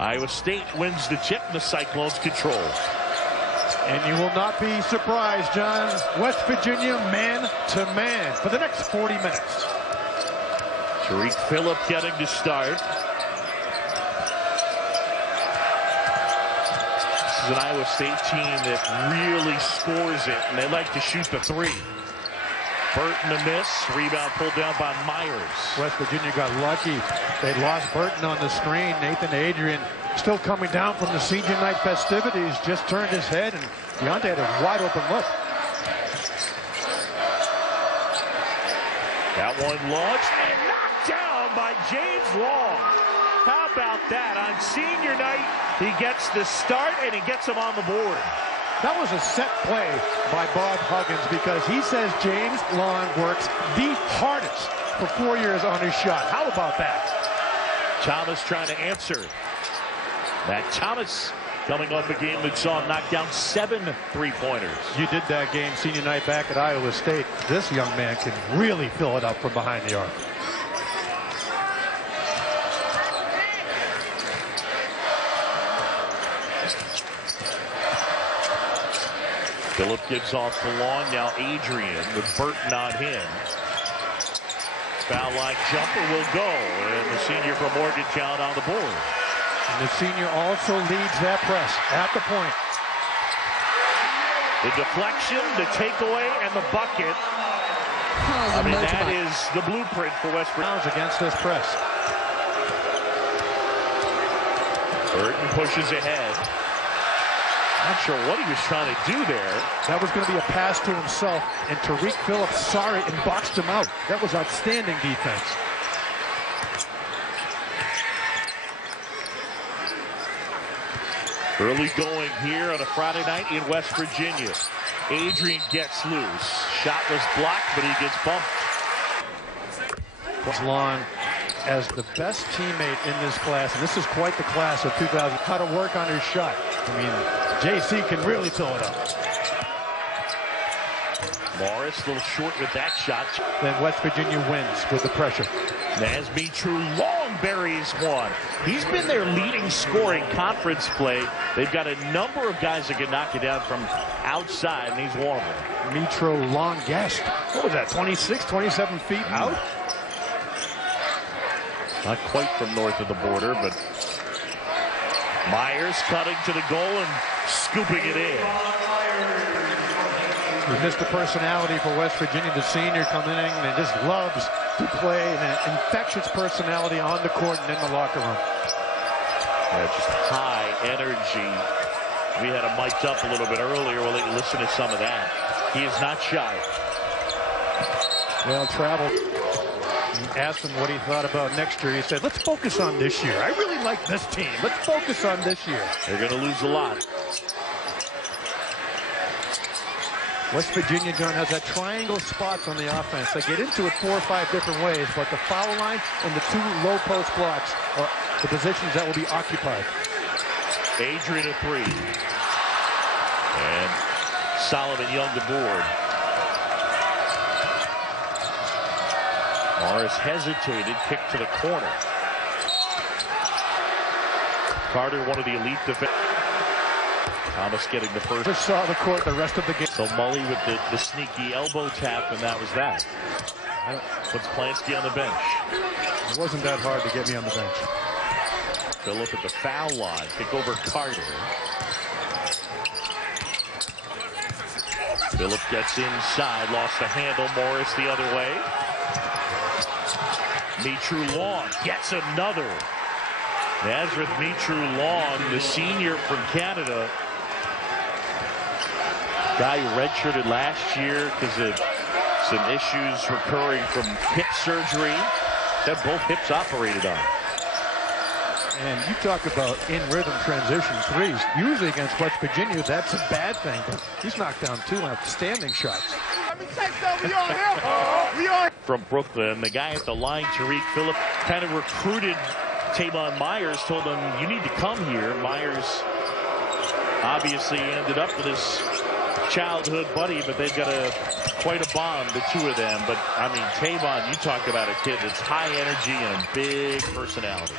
Iowa State wins the chip, and the Cyclones control. And you will not be surprised, John. West Virginia man-to-man for the next 40 minutes. Tariq Phillip getting to start. This is an Iowa State team that really scores it, and they like to shoot the three. Burton a miss. Rebound pulled down by Myers. West Virginia got lucky. They lost Burton on the screen. Nathan Adrian, still coming down from the senior night festivities, just turned his head, and Deontay had a wide open look. That one launched and knocked down by James Long. How about that? On senior night, he gets the start and he gets him on the board. That was a set play by Bob Huggins, because he says James Long works the hardest for 4 years on his shot. How about that? Thomas trying to answer. Matt Thomas coming off a game that saw him knock down 7 3-pointers. You did that game senior night back at Iowa State. This young man can really fill it up from behind the arc. Phillip gives off the long. Now Adrian with Burton on him. Foul line jumper will go. And the senior from Morgantown on the board. And the senior also leads that press at the point. The deflection, the takeaway, and the bucket. I mean, that is the blueprint for West Virginia against this press. Burton pushes ahead. Not sure what he was trying to do there. That was going to be a pass to himself, and Tariq Phillip saw it and boxed him out. That was outstanding defense. Early going here on a Friday night in West Virginia. Adrian gets loose. Shot was blocked, but he gets bumped. Long as the best teammate in this class, and this is quite the class of 2000, how to work on his shot. I mean, JC can really fill it up. Morris a little short with that shot. Then West Virginia wins with the pressure. Nasby True long buries one. He's been their leading scorer in conference play. They've got a number of guys that can knock it down from outside, and he's one of them. Mitro long guest. What was that, 26, 27 feet out? Not quite from north of the border, but Myers cutting to the goal and scooping it in. We missed the personality for West Virginia. The senior coming in and just loves to play, and an infectious personality on the court and in the locker room. Yeah, just high energy. We had him mic'd up a little bit earlier. We'll let you listen to some of that. He is not shy. Well traveled. Asked him what he thought about next year. He said, let's focus on this year. I really like this team. Let's focus on this year. They're going to lose a lot. West Virginia, John, has that triangle spots on the offense. They get into it 4 or 5 different ways, but the foul line and the 2 low post blocks are the positions that will be occupied. Adrian a 3. And Solomon Young to board. Morris hesitated, kick to the corner. Carter, one of the elite defenders. Thomas getting the first. Just saw the court the rest of the game. So Mully with the sneaky elbow tap, and that was that. Puts Plansky on the bench. It wasn't that hard to get me on the bench. Phillip at the foul line. Kick over Carter. Phillip gets inside. Lost the handle. Morris the other way. Mitru Long gets another. Nazareth Mitru Long, the senior from Canada. Guy who redshirted last year because of some issues recurring from hip surgery. Had both hips operated on. And you talk about in-rhythm transition threes. Usually against West Virginia, that's a bad thing. But he's knocked down 2 outstanding shots. From Brooklyn, the guy at the line, Tariq Phillip, kind of recruited Tavon Myers, told him, you need to come here. Myers obviously ended up with his childhood buddy, but they've got quite a bond, the 2 of them. But, I mean, Tavon, you talk about a kid that's high energy and a big personality.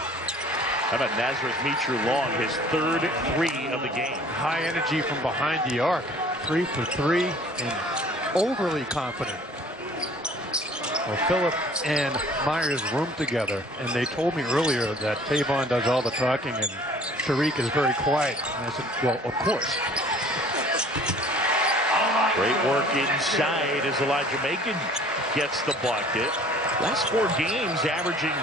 How about Nazareth Mitru Long, his third three of the game. High energy from behind the arc. 3 for 3 and overly confident. Well, Phillip and Myers roomed together, and they told me earlier that Tavon does all the talking and Tariq is very quiet. And I said, well, of course. Great work inside as Elijah Macon gets the bucket. Last 4 games averaging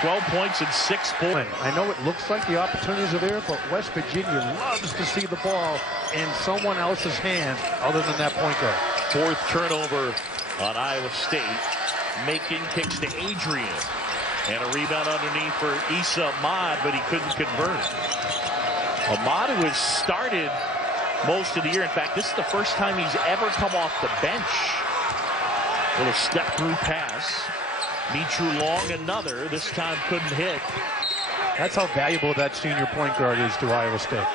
12 points and 6 points. I know it looks like the opportunities are there, but West Virginia loves to see the ball in someone else's hands other than that point guard. 4th turnover on Iowa State. Macon kicks to Adrian. And a rebound underneath for Issa Ahmad, but he couldn't convert. Ahmad, who has started most of the year. In fact, this is the first time he's ever come off the bench. Little step-through pass. Mitru Long, another. This time couldn't hit. That's how valuable that senior point guard is to Iowa State.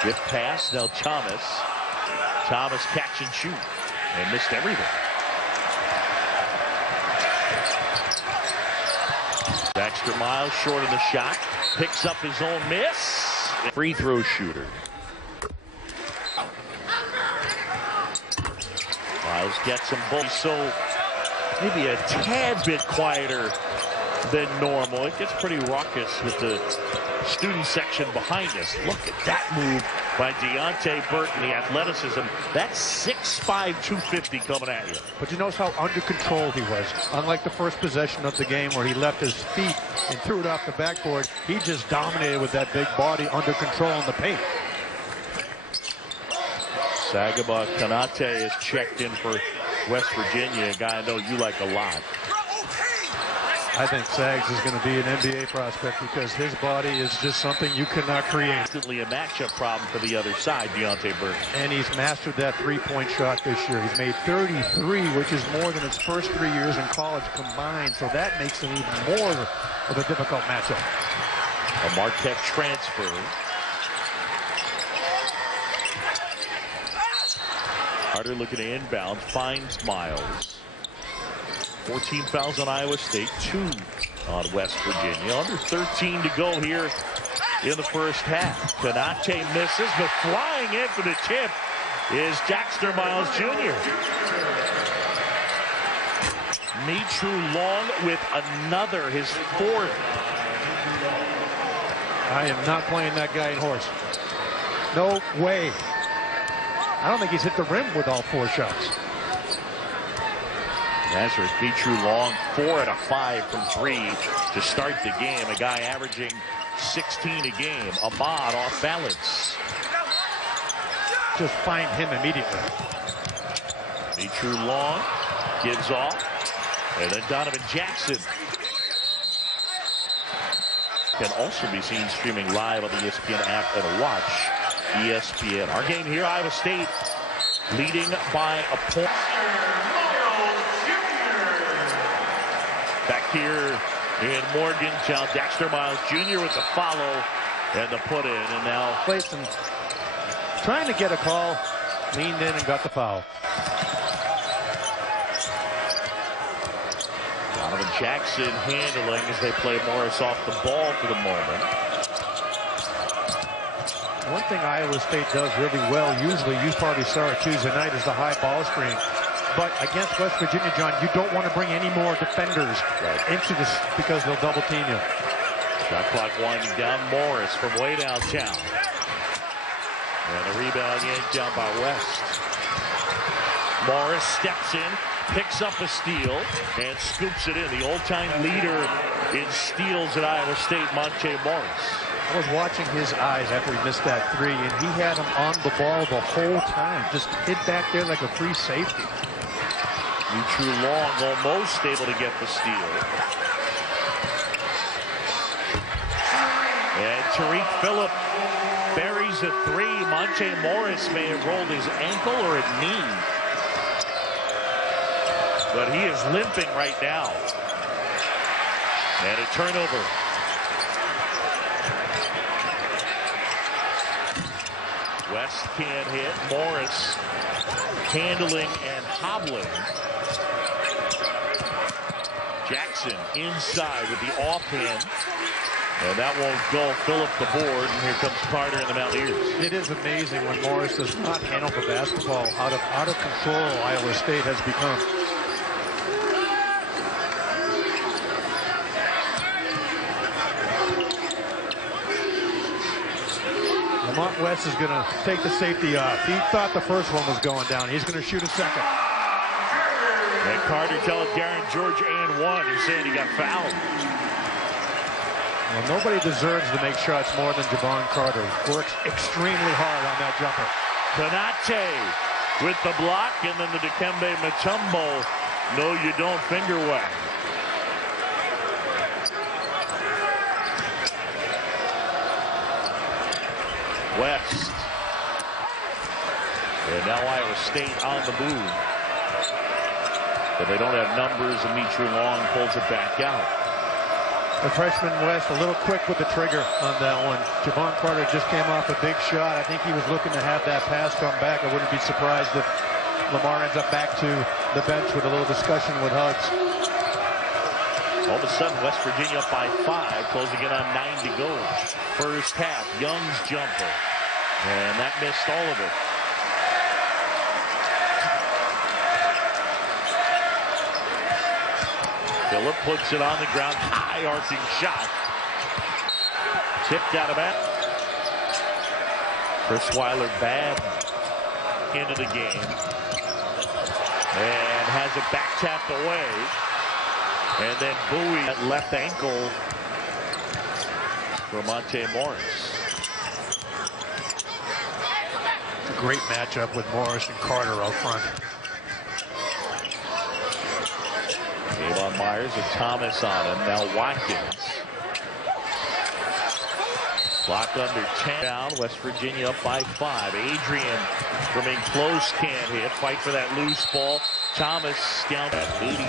Skip pass, now Thomas. Thomas catch and shoot. And missed everything. Dexter Miles short of the shot. Picks up his own miss. Free throw shooter. Miles gets them both. So maybe a tad bit quieter than normal. It gets pretty raucous with the student section behind us. Look at that move by Deontay Burton, the athleticism. That's 6'5", 250 coming at you. But you notice how under control he was. Unlike the first possession of the game where he left his feet and threw it off the backboard, he just dominated with that big body under control in the paint. Sagaba Kanate is checked in for West Virginia, a guy I know you like a lot. I think Sags is going to be an NBA prospect because his body is just something you cannot create. Instantly a matchup problem for the other side, Deontay Burton. And he's mastered that three-point shot this year. He's made 33, which is more than his first 3 years in college combined. So that makes him even more of a difficult matchup. A Marquette transfer. Carter looking to inbound, finds Miles. 14 fouls on Iowa State, 2 on West Virginia. Under 13 to go here in the first half. Kanate misses, but flying in for the tip is Jackster Miles Jr. Mitru Long with another, his 4th. I am not playing that guy in horse. No way. I don't think he's hit the rim with all 4 shots. Nazareth Mitru Long 4 out of 5 from 3 to start the game. A guy averaging 16 a game. Ahmad off balance. Just find him immediately. Mitru Long gives off. And then Donovan Jackson can also be seen streaming live on the ESPN app and watch ESPN. Our game here, Iowa State leading by a point. Back here in Morgantown, Dexter Miles Jr. with the follow and the put in, and now Clayton trying to get a call, leaned in and got the foul. Donovan Jackson handling as they play Morris off the ball for the moment. One thing Iowa State does really well, usually you probably saw it Tuesday night, is the high ball screen. But against West Virginia, John, you don't want to bring any more defenders into this because they'll double team you. Shot clock winding down. Morris from way downtown. And a rebound yanked down by West. Morris steps in, picks up a steal, and scoops it in. The old-time leader in steals at Iowa State, Monte Morris. I was watching his eyes after he missed that 3, and he had him on the ball the whole time. Just hid back there like a free safety. Mitru Long almost able to get the steal. And Tariq Phillip buries a 3. Monte Morris may have rolled his ankle or a knee. But he is limping right now. And a turnover. West can't hit. Morris handling and hobbling. Jackson inside with the offhand. And that won't go. Phillip the board, and here comes Carter and the Mountaineers. It is amazing when Morris does not handle the basketball. Out of control Iowa State has become. Lamont West is going to take the safety off. He thought the first one was going down. He's going to shoot a second. And Carter telling Garen George and one. He's saying he got fouled. Well, nobody deserves to make shots more than Javon Carter. Works extremely hard on that jumper. Konate with the block, and then the Dikembe Mutombo. No, you don't finger whack. West. And now Iowa State on the move. But they don't have numbers. Dimitri Long pulls it back out. The freshman West a little quick with the trigger on that one. Javon Carter just came off a big shot. I think he was looking to have that pass come back. I wouldn't be surprised if Lamar ends up back to the bench with a little discussion with Hugs. All of a sudden, West Virginia up by 5, closing in on 9 to go. First half, Young's jumper. And that missed all of it. Phillip puts it on the ground. High arcing shot. Tipped out of bounds. Chris Weiler bad into the game. And has it back tapped away. And then Bowie at left ankle for Monte Morris. It's a great matchup with Morris and Carter out front. Avon Myers and Thomas on him. Now Watkins. Blocked under 10 down. West Virginia up by 5. Adrian remain close, can't hit. Fight for that loose ball. Thomas down at 83.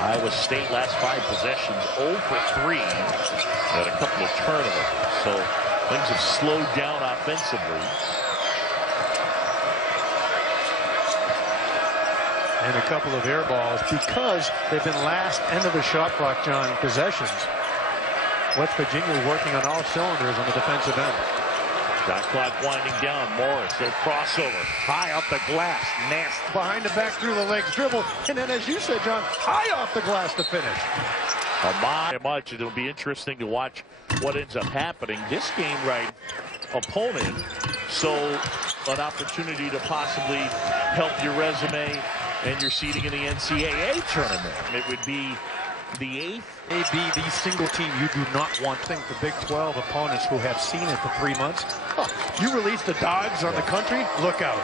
Iowa State last 5 possessions 0 for 3 and a couple of turnovers. So things have slowed down offensively. And a couple of air balls because they've been last end of the shot clock, John, possessions. West Virginia working on all cylinders on the defensive end. Shot clock winding down. Morris, their crossover. High up the glass. Nasty. Behind the back, through the legs, dribble. And then, as you said, John, high off the glass to finish. Much. It'll be interesting to watch what ends up happening. This game, right, opponent. So an opportunity to possibly help your resume and your seeding in the NCAA tournament. It would be the 8th. May be the single team you do not want to think the Big 12 opponents who have seen it for 3 months. Oh, you release the dogs on the country, look out.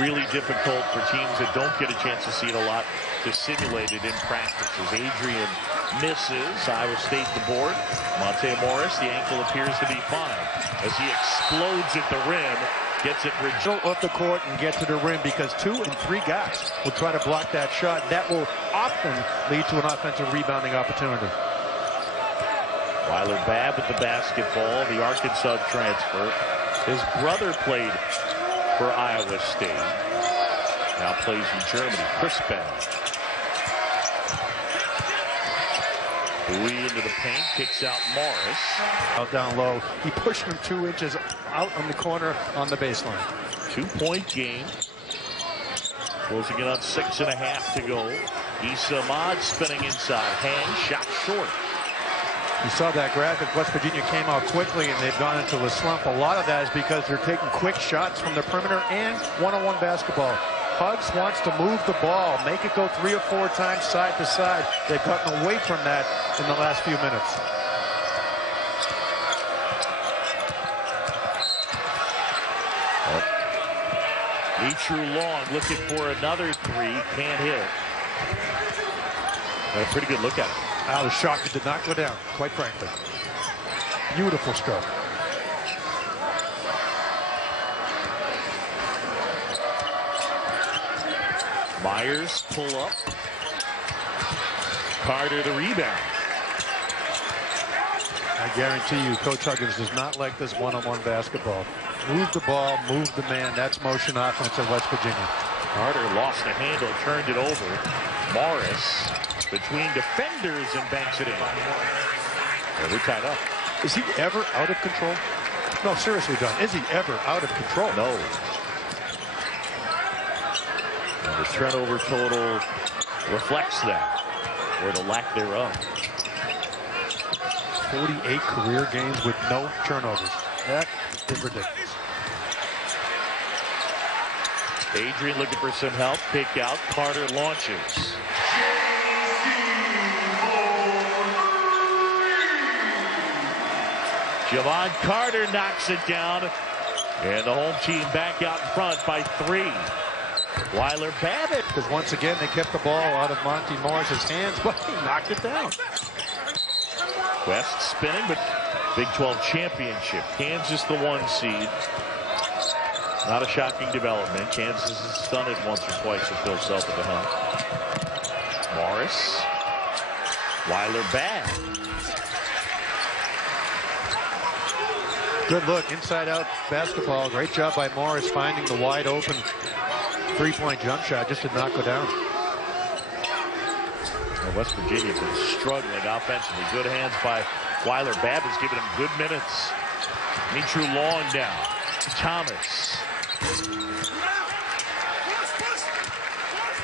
Really difficult for teams that don't get a chance to see it a lot to simulate it in practice. As Adrian misses, Iowa State the board. Monte Morris, the ankle appears to be fine. As he explodes at the rim, gets it off the court and get to the rim, because 2 and 3 guys will try to block that shot. That will often lead to an offensive rebounding opportunity. Weiler Babb with the basketball, the Arkansas transfer. His brother played for Iowa State. Now plays in Germany. Chris Babb. Bowie into the paint, kicks out Morris. Out down low. He pushed him 2 inches out on the corner on the baseline. 2-point game. Closing it on 6.5 to go. Issa Ahmad spinning inside. Hand shot short. You saw that graphic. West Virginia came out quickly and they've gone into a slump. A lot of that is because they're taking quick shots from the perimeter and one-on-one basketball. Hugs wants to move the ball, make it go 3 or 4 times side to side. They've gotten away from that in the last few minutes. Dimitri Long looking for another 3, can't hit. Got a pretty good look at it. I was shocked it did not go down, quite frankly. Beautiful stroke. Myers pull up. Carter the rebound. I guarantee you, Coach Huggins does not like this one-on-one basketball. Move the ball, move the man. That's motion offense of West Virginia. Carter lost the handle, turned it over. Morris between defenders and banks it in. Yeah, we're tied up. Is he ever out of control? No, seriously, John. Is he ever out of control? No. And the turnover total reflects that, or the lack thereof. 48 career games with no turnovers. That is ridiculous. Adrian looking for some help. Kick out. Carter launches. Javon Carter knocks it down. And the home team back out in front by 3. Weiler Babbitt. Because once again, they kept the ball out of Monty Morris's hands, but he knocked it down. West spinning, but Big 12 championship. Kansas the 1 seed. Not a shocking development. Kansas has done it once or twice with Phil Self at the helm. Morris. Weiler bad. Good look, inside out basketball. Great job by Morris finding the wide open three-point jump shot. Just did not go down. Well, West Virginia been struggling offensively. Good hands by Weiler. Babbitt's giving him good minutes. Mitru Long down. Thomas.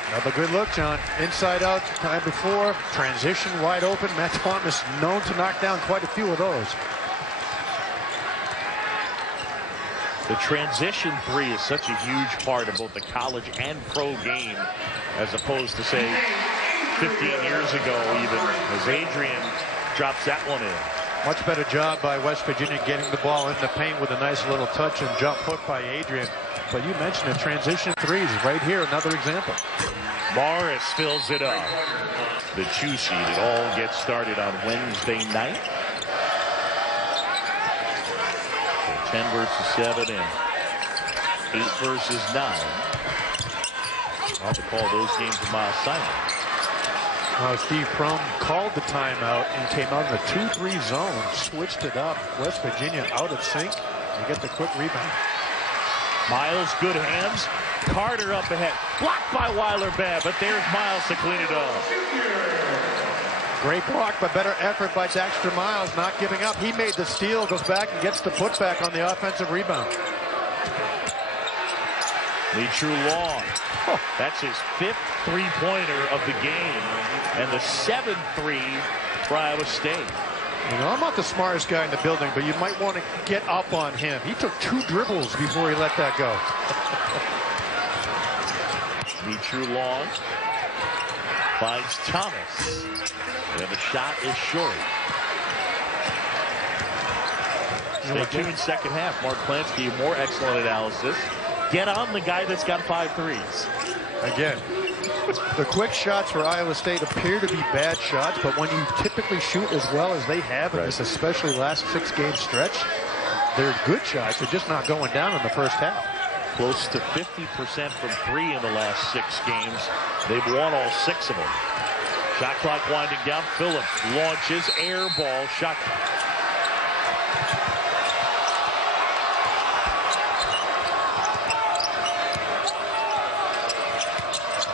Another good look, John. Inside out, time before. Transition wide open. Matt Thomas known to knock down quite a few of those. The transition 3 is such a huge part of both the college and pro game, as opposed to, say, 15 years ago even, as Adrian drops that one in. Much better job by West Virginia getting the ball in the paint with a nice little touch and jump hook by Adrian. But you mentioned the transition 3s right here, another example. Morris fills it up. The 2 seed. It all gets started on Wednesday night. 10 versus 7 and 8 versus 9. I'll have to call those games a Miles Simon. Steve Prohm called the timeout and came out in the 2-3 zone, switched it up. West Virginia out of sync. They get the quick rebound. Miles, good hands. Carter up ahead. Blocked by Weiler Babb, but there's Miles to clean it up. Great block, but better effort by Dexter Miles, not giving up. He made the steal, goes back and gets the putback on the offensive rebound. Mitru Long. That's his 5th three-pointer of the game, and the 7th 3 for Iowa State. You know, I'm not the smartest guy in the building, but you might want to get up on him. He took 2 dribbles before he let that go. Mitru Long finds Thomas. And the shot is short. Stay tuned second half. Mark Plansky, more excellent analysis. Get on the guy that's got 5 threes. Again, the quick shots for Iowa State appear to be bad shots, but when you typically shoot as well as they have in this especially last 6-game stretch, they're good shots. They're just not going down in the first half. Close to 50% from 3 in the last 6 games. They've won all 6 of them. Shot clock winding down. Phillips launches, air ball, shot.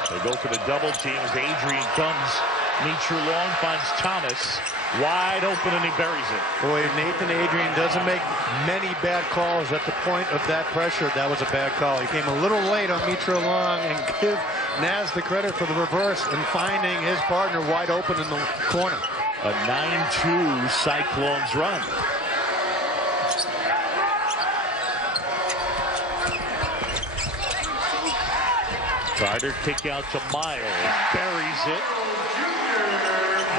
They go for the double team as Adrian comes. Mitru Long finds Thomas wide open and he buries it. Boy, Nathan Adrian doesn't make many bad calls at the point of that pressure. That was a bad call. He came a little late on Mitru Long, and give Naz the credit for the reverse and finding his partner wide open in the corner. A 9-2 Cyclones run. Carter kick out to Miles, buries it.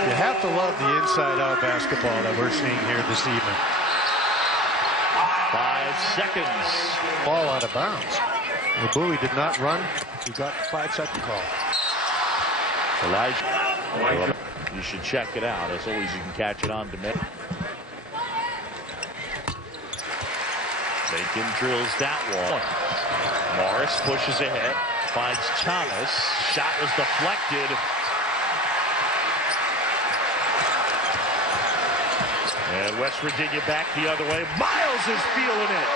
You have to love the inside-out basketball that we're seeing here this evening. 5 seconds. Ball out of bounds. Bowie did not run. He got the 5-second call. Elijah, you should check it out. As always, you can catch it on demand. Bacon drills that one. Morris pushes ahead, finds Thomas. Shot was deflected. And West Virginia back the other way. Miles is feeling it.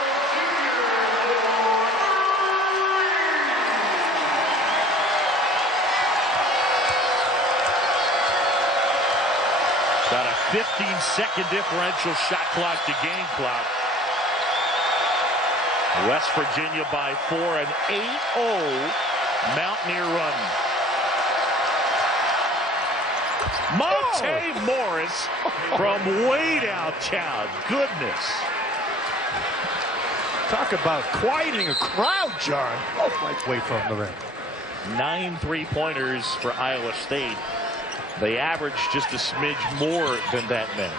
Got a 15-second differential shot clock to game clock. West Virginia by 4, an 8-0 Mountaineer run. Monte Morris from way downtown. Goodness. Talk about quieting a crowd, John. Oh, away from the rim. 9 3-pointers for Iowa State. They average just a smidge more than that many.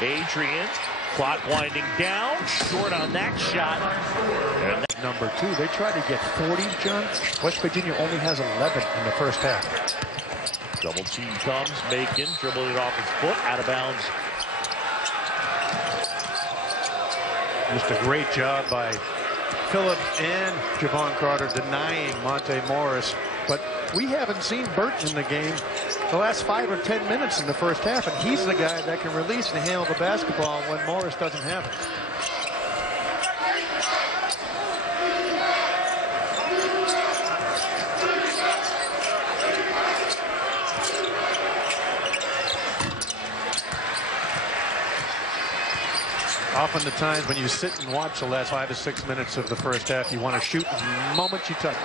Adrian, clock winding down, short on that shot. And Number 2, they tried to get 40, John. West Virginia only has 11 in the first half. double team comes, Macon dribbling it off his foot, out of bounds. Just a great job by Phillip and Javon Carter denying Monte Morris. But we haven't seen Burton in the game the last 5 or 10 minutes in the first half, and he's the guy that can release and handle the basketball when Morris doesn't have it. Often the times when you sit and watch the last 5 or 6 minutes of the first half, you want to shoot the moment you touch.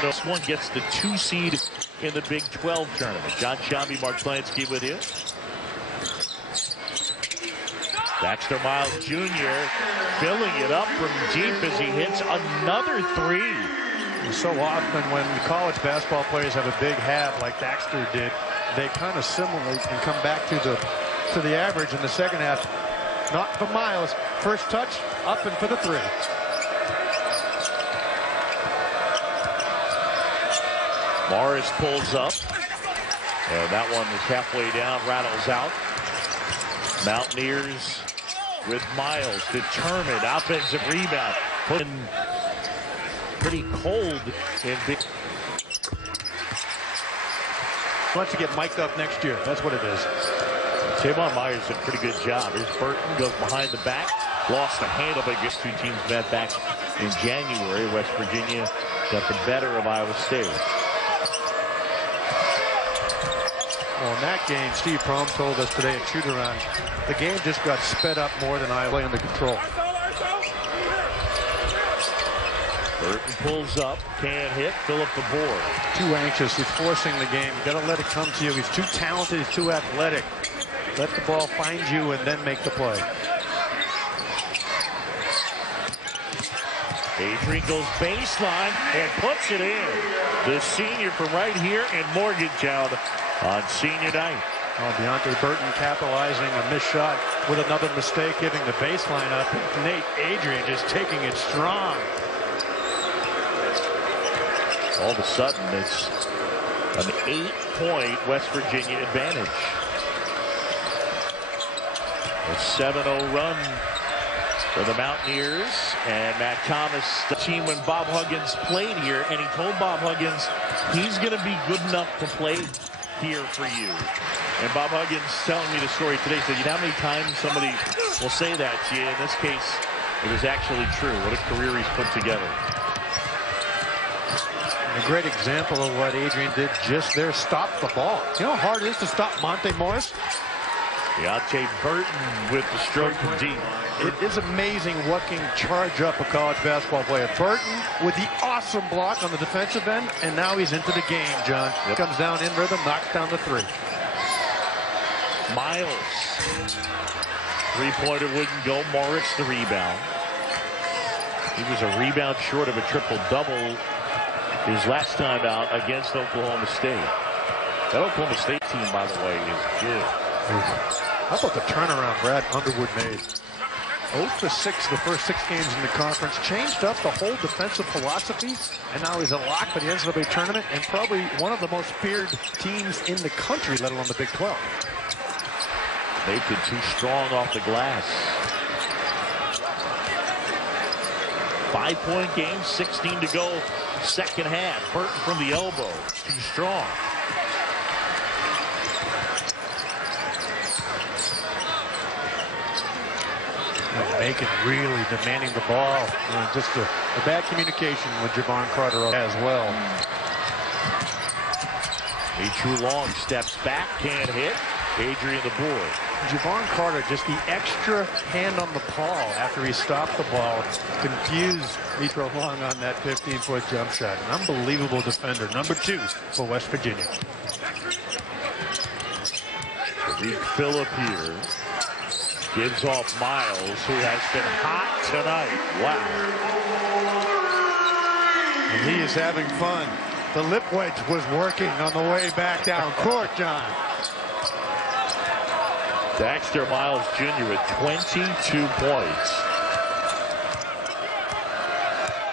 This one gets the 2 seed in the Big 12 tournament. John Shambi, Mark Slansky with you. Baxter Miles Jr. filling it up from deep as he hits another 3. So often when college basketball players have a big half like Baxter did, they kind of simulate and come back to the average in the second half. Not for Miles. First touch, up and for the 3. Morris pulls up, and that one is halfway down, rattles out. Mountaineers with Miles, determined, offensive rebound, put in pretty cold in big. Wants to get mic'd up next year. That's what it is. Tavon Myers did a pretty good job. Here's Burton, goes behind the back, lost the handle, but gets 2 teams met back in January. West Virginia got the better of Iowa State. Well, in that game, Steve Prohm told us today at shoot-around, the game just got sped up more than Iowa under control. Burton pulls up, can't hit, fill up the board. Too anxious, he's forcing the game. You gotta let it come to you. He's too talented, he's too athletic. Let the ball find you and then make the play. Adrian goes baseline and puts it in. The senior from right here in Morgantown on senior night. Oh, Deontay Burton capitalizing a missed shot with another mistake, giving the baseline up. Nate Adrian just taking it strong. All of a sudden, it's an 8-point West Virginia advantage. A 7-0 run for the Mountaineers. And Matt Thomas, the team when Bob Huggins played here, and he told Bob Huggins he's going to be good enough to play here for you. And Bob Huggins telling me the story today, said, you know how many times somebody will say that to you? In this case, it was actually true. What a career he's put together. A great example of what Adrian did just there, stop the ball. You know how hard it is to stop Monte Morris? Deontay Burton with the stroke from deep. It is amazing what can charge up a college basketball player. Burton with the awesome block on the defensive end, and now he's into the game, John. Yep. Comes down in rhythm, knocks down the 3. Miles. 3-pointer wouldn't go. Morris the rebound. He was a rebound short of a triple-double his last time out against Oklahoma State. That Oklahoma State team, by the way, is good. How about the turnaround Brad Underwood made? 0 for 6 the first 6 games in the conference. Changed up the whole defensive philosophy, and now he's a lock for the NCAA tournament and probably one of the most feared teams in the country, let alone the Big 12. Macon too strong off the glass. 5-point game, 16 to go second half. Burton from the elbow. Too strong. Macon really demanding the ball. Just a bad communication with Javon Carter as well. True Long steps back, can't hit. Adrian the board. Javon Carter, just the extra hand on the paw after he stopped the ball, confused Mitro Long on that 15-foot jump shot. An unbelievable defender, number 2 for West Virginia. Tariq Phillip here. Gives off Miles, who has been hot tonight. Wow. And he is having fun. The lip wedge was working on the way back down court, John. Dexter Miles Jr. with 22 points.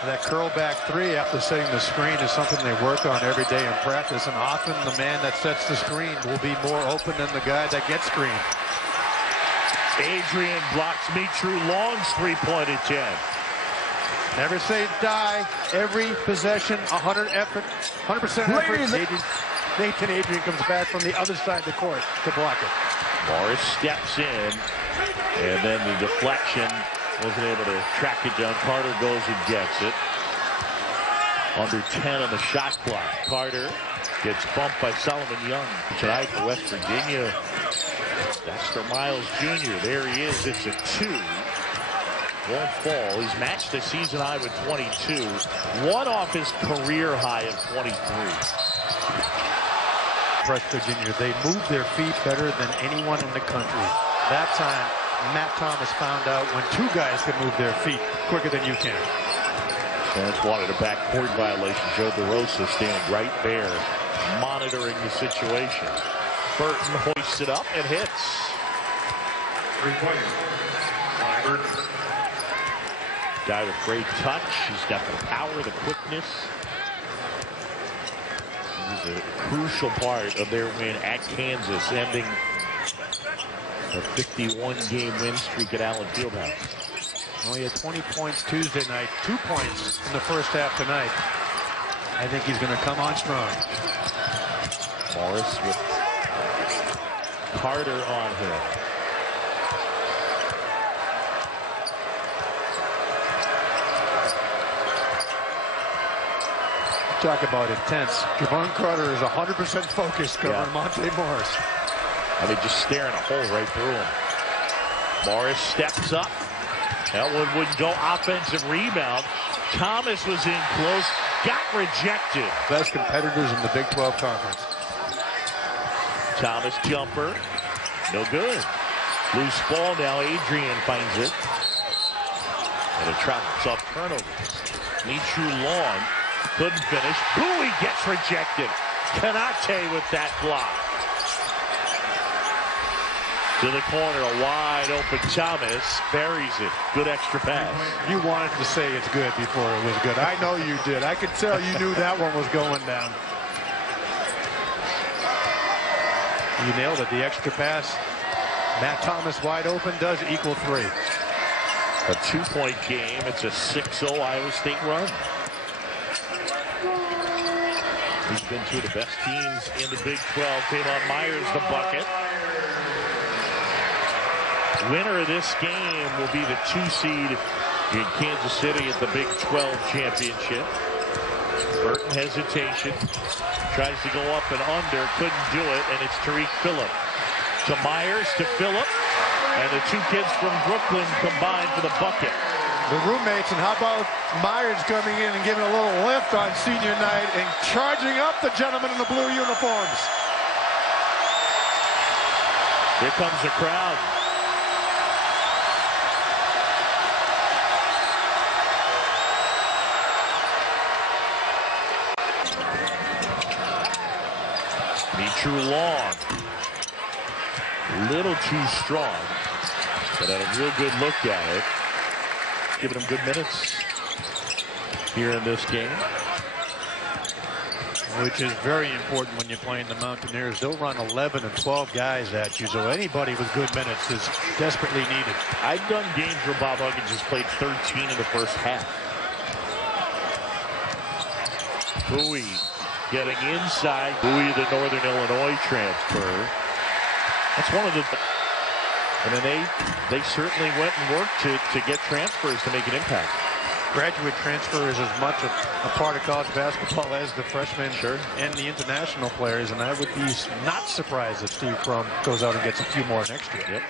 That curl back 3 after setting the screen is something they work on every day in practice, and often the man that sets the screen will be more open than the guy that gets screened. Adrian blocks Mitro Long's 3-point attempt. Never say die. Every possession, 100% effort. Nathan Adrian comes back from the other side of the court to block it. Morris steps in, and then the deflection wasn't able to track it down. Carter goes and gets it. Under 10 on the shot clock. Carter gets bumped by Solomon Young. Tonight for West Virginia, Dexter Miles Jr. There he is. It's a 2. Won't fall. He's matched the season high with 22. One off his career high of 23. West Virginia, they move their feet better than anyone in the country. That time, Matt Thomas found out when 2 guys can move their feet quicker than you can. Parents wanted a backcourt violation. Joe DeRosa standing right there, monitoring the situation. Burton hoists it up and hits. 3-pointer. Guy with great touch. He's got the power, the quickness. He's a crucial part of their win at Kansas, ending a 51-game win streak at Allen Fieldhouse. Well, he had 20 points Tuesday night, 2 points in the first half tonight. I think he's going to come on strong. Morris with Carter on him. Talk about intense. Javon Carter is 100% focused covering Monte Morris. I mean, just staring a hole right through him. Morris steps up. That one wouldn't go. Offensive rebound. Thomas was in close. Got rejected. Best competitors in the Big 12 Conference. Thomas jumper. No good. Loose ball now. Adrian finds it. And it travels off turnovers. Mitro Long couldn't finish. Bowie gets rejected. Kanate with that block. To the corner, a wide open Thomas buries it. Good extra pass. You wanted to say it's good before it was good. I know you did. I could tell you knew that one was going down. You nailed it. The extra pass. Matt Thomas wide open does equal 3. A 2-point game. It's a 6-0 Iowa State run. He's been two of the best teams in the Big 12. Tavon Myers the bucket. Winner of this game will be the 2 seed in Kansas City at the Big 12 championship. Burton hesitation. Tries to go up and under. Couldn't do it. And it's Tariq Phillip. To Myers, to Phillip. And the 2 kids from Brooklyn combined for the bucket. The roommates, and how about Myers coming in and giving a little lift on senior night and charging up the gentlemen in the blue uniforms. Here comes the crowd. Mitro Long. Little too strong, but had a real good look at it. Giving him good minutes here in this game. Which is very important when you're playing the Mountaineers. They'll run 11 and 12 guys at you, so anybody with good minutes is desperately needed. I've done games where Bob Huggins has played 13 in the first half. Bowie getting inside. Bowie, the Northern Illinois transfer. That's one of the... And then they certainly went and worked to get transfers to make an impact. Graduate transfer is as much a part of college basketball as the freshmen and the international players, and I would be not surprised if Steve Crum goes out and gets a few more next year. Yep.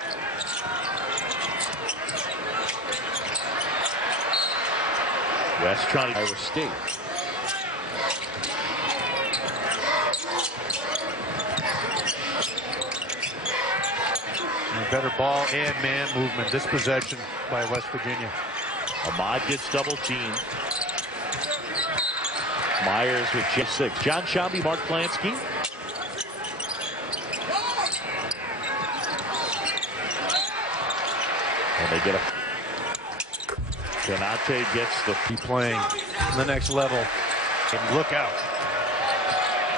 West trying to Iowa State. Better ball and man movement this possession by West Virginia. Ahmad gets double teamed. Myers with just 6. John Shambi, Mark Plansky. And they get a... Canate gets the... Playing the next level. And look out.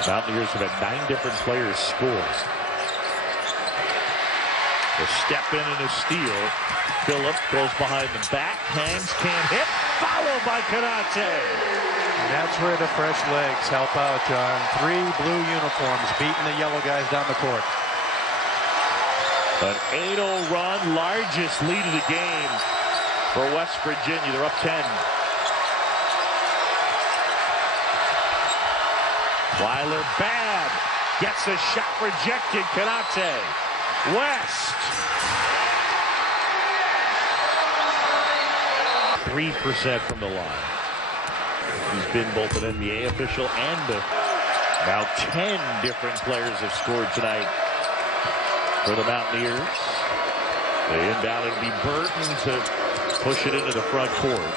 Mountaineers have had 9 different players score. A step in and a steal. Phillip goes behind the back, hangs, can't hit, followed by Canate. And that's where the fresh legs help out, John. 3 blue uniforms beating the yellow guys down the court. An 8-0 run, largest lead of the game for West Virginia. They're up 10. Weiler bad, gets the shot rejected. Canate. West. 3% from the line. He's been both an NBA official and now 10 different players have scored tonight for the Mountaineers. They inbound, it'll be Burton to push it into the front court.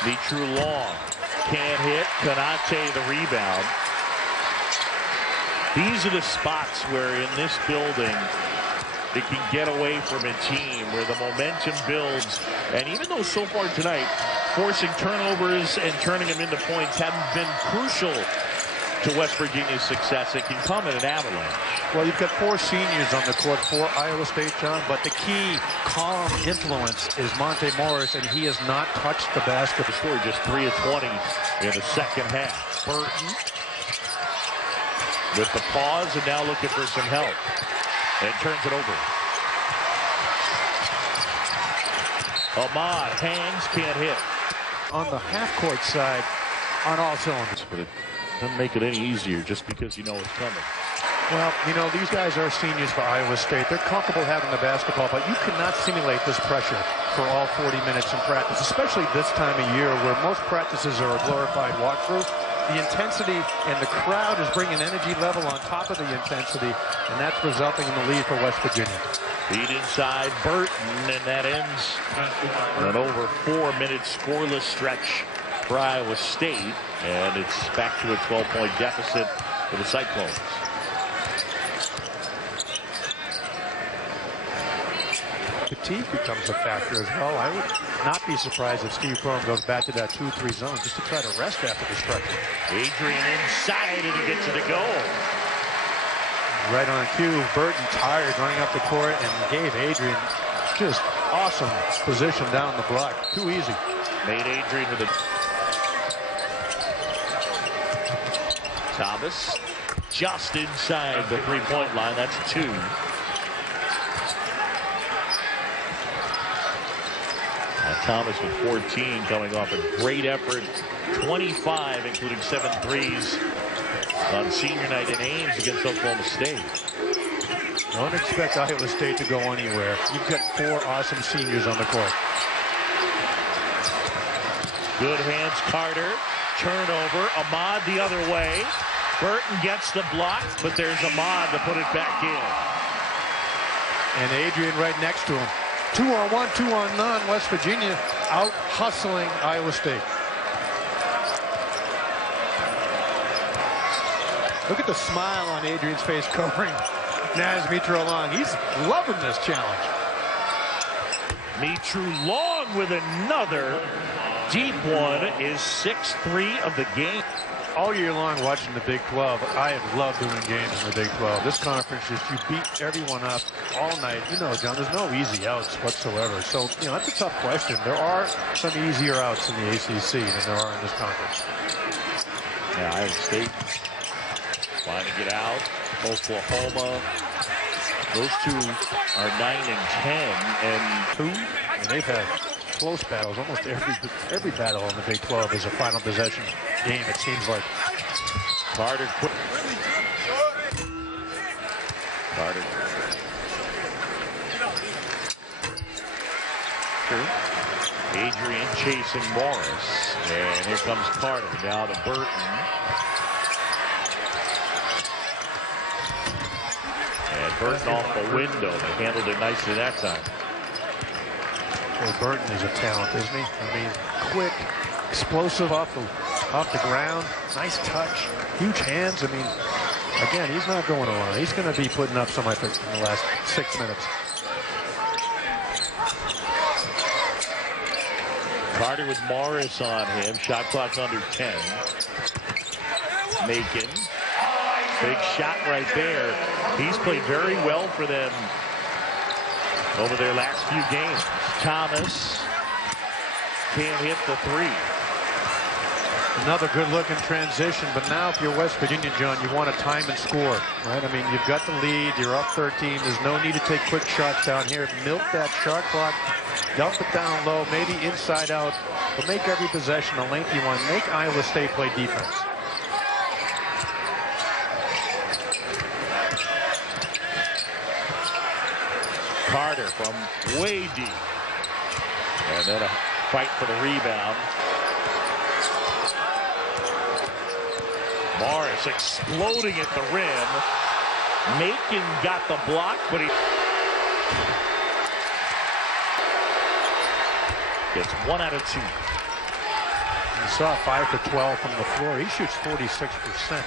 Mitru Long can't hit. Canate the rebound. These are the spots where in this building it can get away from a team where the momentum builds. And even though so far tonight, forcing turnovers and turning them into points haven't been crucial to West Virginia's success, it can come in an avalanche. Well, you've got 4 seniors on the court for Iowa State, John, but the key calm influence is Monte Morris, and he has not touched the basket. Before just 3 of 20 in the second half. Burton with the pause and now looking for some help. And turns it over. Ahmad hangs, can't hit. On the half-court side, on all cylinders. But it doesn't make it any easier just because you know it's coming. Well, you know, these guys are seniors for Iowa State. They're comfortable having the basketball, but you cannot simulate this pressure for all 40 minutes in practice, especially this time of year where most practices are a glorified walkthrough. The intensity and the crowd is bringing energy level on top of the intensity, and that's resulting in the lead for West Virginia. Feed inside Burton, and that ends an over 4-minute scoreless stretch for Iowa State, and it's back to a 12-point deficit for the Cyclones. Fatigue becomes a factor as well. I would not be surprised if Steve Crum goes back to that 2-3 zone just to try to rest after this pressure. Adrian inside, and he gets it to go. Right on cue, Burton tired running up the court and gave Adrian just awesome position down the block. Too easy. Made Adrian with a... Thomas just inside the 3-point line. That's 2. Thomas with 14 coming off a great effort. 25, including 7 threes on senior night in Ames against Oklahoma State. Don't expect Iowa State to go anywhere. You've got 4 awesome seniors on the court. Good hands, Carter. Turnover. Ahmad the other way. Burton gets the block, but there's Ahmad to put it back in. And Adrian right next to him. 2-on-1, 2-on-none. West Virginia out hustling Iowa State. Look at the smile on Adrian's face covering Naz Mitru Long. He's loving this challenge. Mitru Long with another deep one is 6-3 of the game. all year long watching the Big 12, I have loved doing games in the Big 12. This conference just, you beat everyone up all night. You know, John, there's no easy outs whatsoever. So, you know, that's a tough question. There are some easier outs in the ACC than there are in this conference. Yeah, Iowa State trying to get out. Oklahoma. Those two are 9 and 10, and they've had close battles. Almost every battle in the Big 12 is a final possession game, it seems like. Carter. Adrian chasing Morris. And here comes Carter. Now to Burton. And Burton off the window. They handled it nicely that time. Well, Burton is a talent, isn't he? I mean, quick, explosive off the ground, nice touch, huge hands. I mean, again, he's not going alone. He's going to be putting up some effort in the last 6 minutes. Carter with Morris on him. Shot clock under 10. Macon. Big shot right there. He's played very well for them over their last few games. Thomas can't hit the three. Another good looking transition, but now if you're West Virginia, John, you want to time and score, right? I mean, you've got the lead, you're up 13, there's no need to take quick shots down here. Milk that shot clock, dump it down low, maybe inside out, but make every possession a lengthy one. Make Iowa State play defense. Carter from way deep. And then a fight for the rebound. Morris exploding at the rim. Macon got the block, but he gets 1 out of 2. You saw 5 for 12 from the floor. He shoots 46%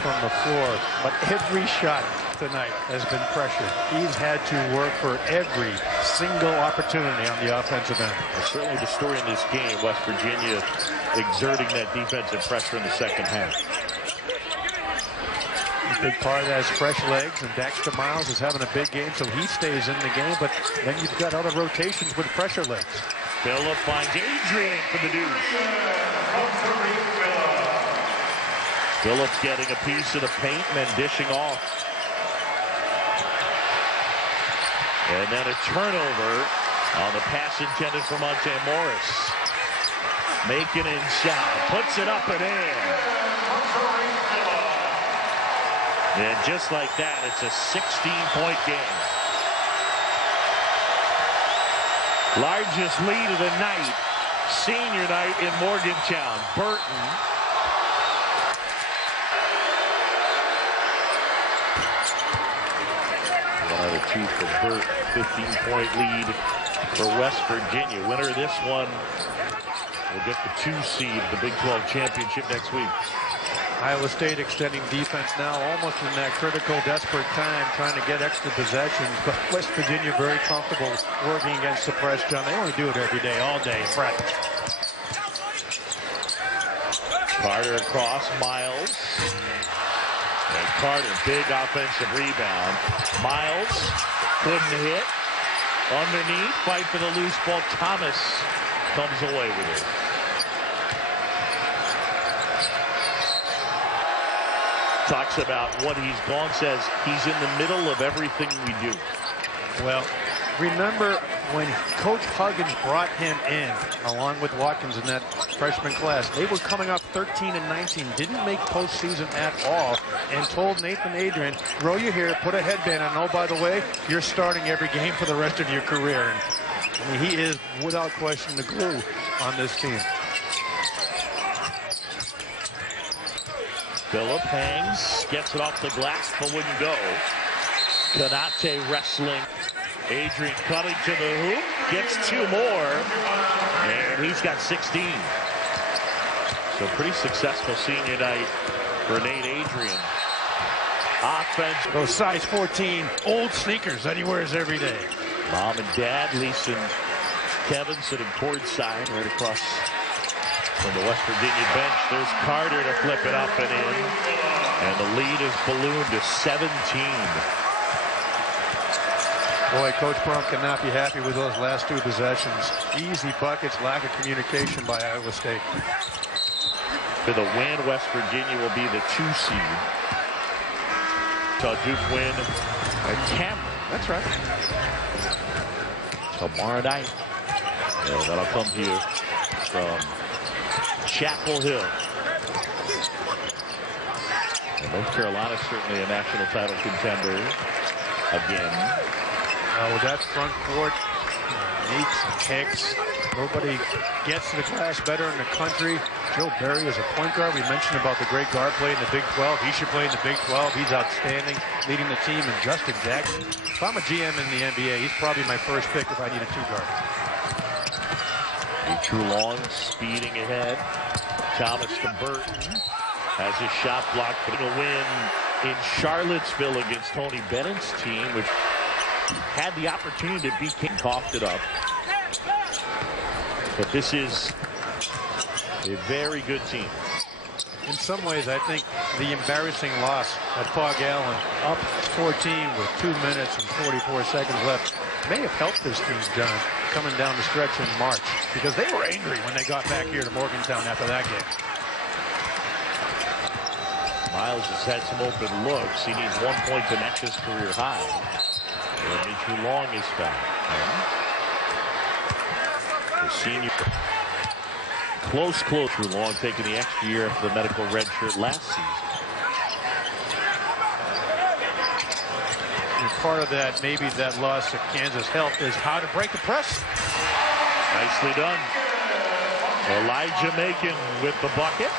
from the floor, but every shot tonight has been pressured. He's had to work for every single opportunity on the offensive end. That's certainly the story in this game. West Virginia exerting that defensive pressure in the second half. A big part of that is fresh legs, and Dexter Miles is having a big game, so he stays in the game, but then you've got other rotations with pressure legs. Phillip finds Adrian for the deuce. Phillips getting a piece of the paint and then dishing off. And then a turnover on the pass intended for Monte Morris. Making inside, puts it up and in. And just like that, it's a 16-point game. Largest lead of the night, senior night in Morgantown. Burton. Another 2 for Burt. 15-point lead for West Virginia. Winner of this one will get the 2 seed of the Big 12 championship next week. Iowa State extending defense now, almost in that critical, desperate time, trying to get extra possessions. But West Virginia very comfortable working against the press, John. They only do it every day, all day in practice. Carter across, Miles. And Carter, big offensive rebound. Miles couldn't hit. Underneath, fight for the loose ball. Thomas comes away with it. Talks about what he's gone, says he's in the middle of everything we do. Well, remember when Coach Huggins brought him in, along with Watkins in that freshman class, they were coming up 13 and 19, didn't make postseason at all, and told Nathan Adrian, grow your hair, put a headband on. Oh, by the way, you're starting every game for the rest of your career. And I mean, he is, without question, the glue on this team. Phillip hangs, gets it off the glass, but wouldn't go. Konate wrestling. Adrian cutting to the hoop, gets 2 more, and he's got 16. So pretty successful senior night for Nate Adrian. Offense. Those size 14 old sneakers that he wears every day. Mom and Dad, Lisa and Kevin sitting courtside right across From the West Virginia bench, there's Carter to flip it up and in. And the lead is ballooned to 17. Boy, Coach Brum cannot be happy with those last two possessions. Easy buckets, lack of communication by Iowa State. For the win, West Virginia will be the 2 seed. So Duke win at Cameron. That's right. Tomorrow night. Yeah, that'll come to you from Chapel Hill. And North Carolina certainly a national title contender again. With that front court, Meeks and Hicks, nobody gets to the glass better in the country. Joe Barry is a point guard. We mentioned about the great guard play in the Big 12. He should play in the Big 12. He's outstanding, leading the team. And Justin Jackson, if I'm a GM in the NBA, he's probably my first pick if I need a 2-guard. True Long speeding ahead. Thomas to Burton has his shot blocked, but a win in Charlottesville against Tony Bennett's team, which had the opportunity to beat King, coughed it up. But this is a very good team. In some ways, I think the embarrassing loss at Fog Allen, up 14 with 2 minutes and 44 seconds left, may have helped this team, John, coming down the stretch in March, because they were angry when they got back here to Morgantown after that game. Miles has had some open looks. He needs 1 point to match his career high. True Long is back. The senior. Close. True Long taking the extra year after the medical red shirt last season. And part of that, maybe that loss of Kansas helped, is how to break the press. Nicely done. Elijah Macon with the bucket.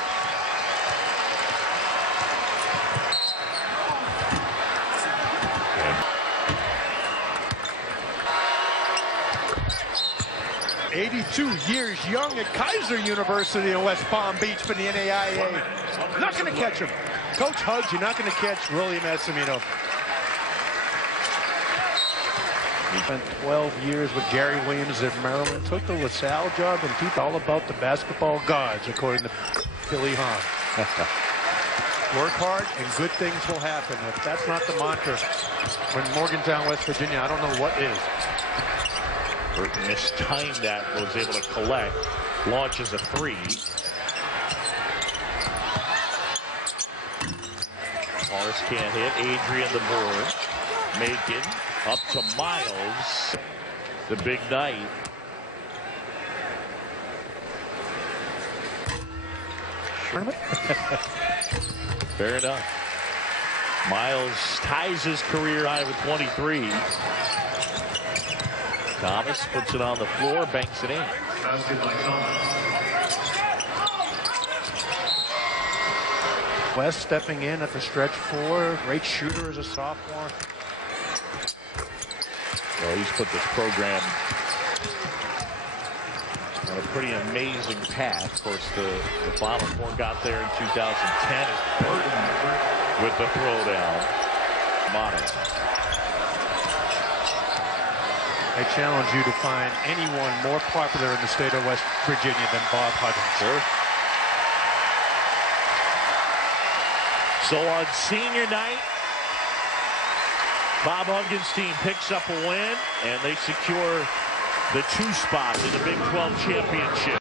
'82 years young at Kaiser University in West Palm Beach for the NAIA. Not going to catch him. Coach Hugs, you're not going to catch William Essamino. He spent 12 years with Gary Williams at Maryland. Took the LaSalle job and teach all about the basketball gods, according to Billy Hahn. Work hard and good things will happen. If that's not the mantra when Morgantown, West Virginia, I don't know what is. Burton mistimed that, was able to collect. Launches a 3. Morris can't hit. Adrian the board. Macon up to Miles. The big night. Fair enough. Miles ties his career high with 23. Thomas puts it on the floor, banks it in. West stepping in at the stretch 4. Great shooter as a sophomore. Well, he's put this program on a pretty amazing path. Of course, the Final Four got there in 2010 as Burton with the throwdown. Mono. I challenge you to find anyone more popular in the state of West Virginia than Bob Huggins. Sure. So on senior night, Bob Huggins' team picks up a win, and they secure the 2 spot in the Big 12 championship.